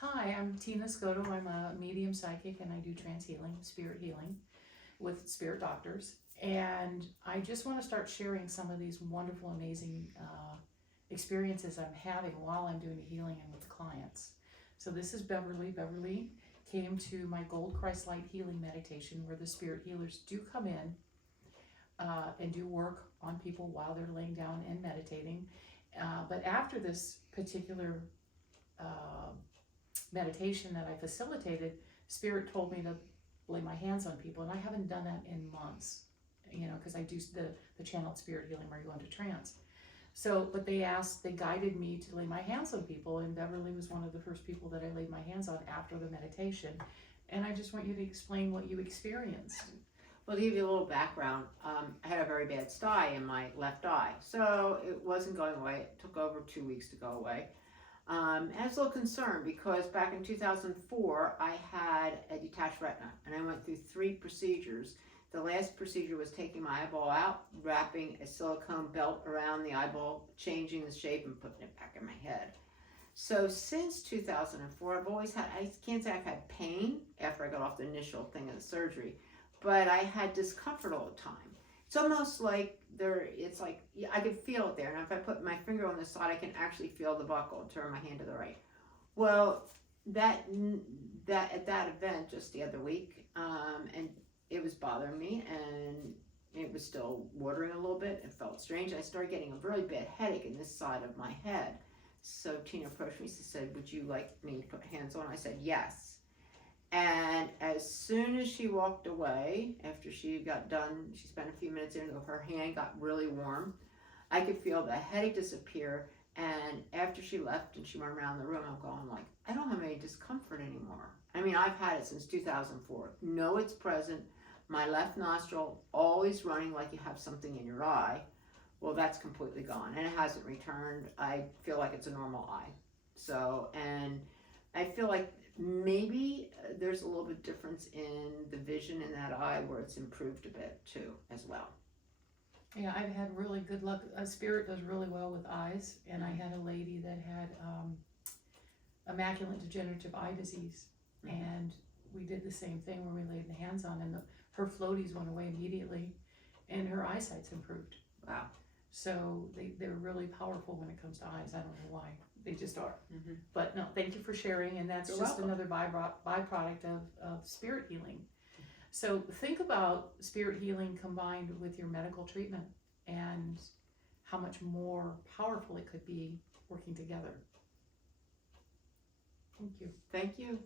Hi, I'm Tina Scotto. I'm a medium psychic and I do trance healing, spirit healing with spirit doctors. And I just want to start sharing some of these wonderful, amazing experiences I'm having while I'm doing the healing and with the clients. So this is Beverly. Beverly came to my Gold Christ Light healing meditation where the spirit healers do come in and do work on people while they're laying down and meditating. But after this particular uh, meditation that I facilitated, Spirit told me to lay my hands on people, and I haven't done that in months, because I do the channeled spirit healing where you go into trance. So, but they guided me to lay my hands on people, and Beverly was one of the first people that I laid my hands on after the meditation. And I just want you to explain what you experienced. Well, to give you a little background, I had a very bad sty in my left eye, so it wasn't going away. It took over 2 weeks to go away. I was a little concerned because back in 2004, I had a detached retina, and I went through 3 procedures. The last procedure was taking my eyeball out, wrapping a silicone belt around the eyeball, changing the shape, and putting it back in my head. So since 2004, I've always had, I can't say I've had pain after I got off the initial thing of the surgery, but I had discomfort all the time. It's almost like it's like I could feel it there, and if I put my finger on the side, I can actually feel the buckle and turn my hand to the right. Well, that at that event just the other week, and it was bothering me, and it was still watering a little bit. It felt strange. I started getting a really bad headache in this side of my head. So Tina approached me and said, "Would you like me to put hands on?" I said, "Yes." And as soon as she walked away, after she got done, she spent a few minutes in, her hand got really warm. I could feel the headache disappear. And after she left and she went around the room, I'm going like, I don't have any discomfort anymore. I mean, I've had it since 2004. No, it's present. My left nostril always running like you have something in your eye. Well, that's completely gone, and it hasn't returned. I feel like it's a normal eye. So, and I feel like maybe there's a little bit difference in the vision in that eye where it's improved a bit too as well. Yeah, I've had really good luck. Spirit does really well with eyes, and I had a lady that had immaculate degenerative eye disease, and we did the same thing where we laid the hands on, and her floaties went away immediately, and her eyesight's improved. Wow. So they're really powerful when it comes to eyes. I don't know why. They just are. But no, thank you for sharing, and that's You're just welcome. another byproduct of spirit healing. So think about spirit healing combined with your medical treatment and how much more powerful it could be working together. Thank you. Thank you.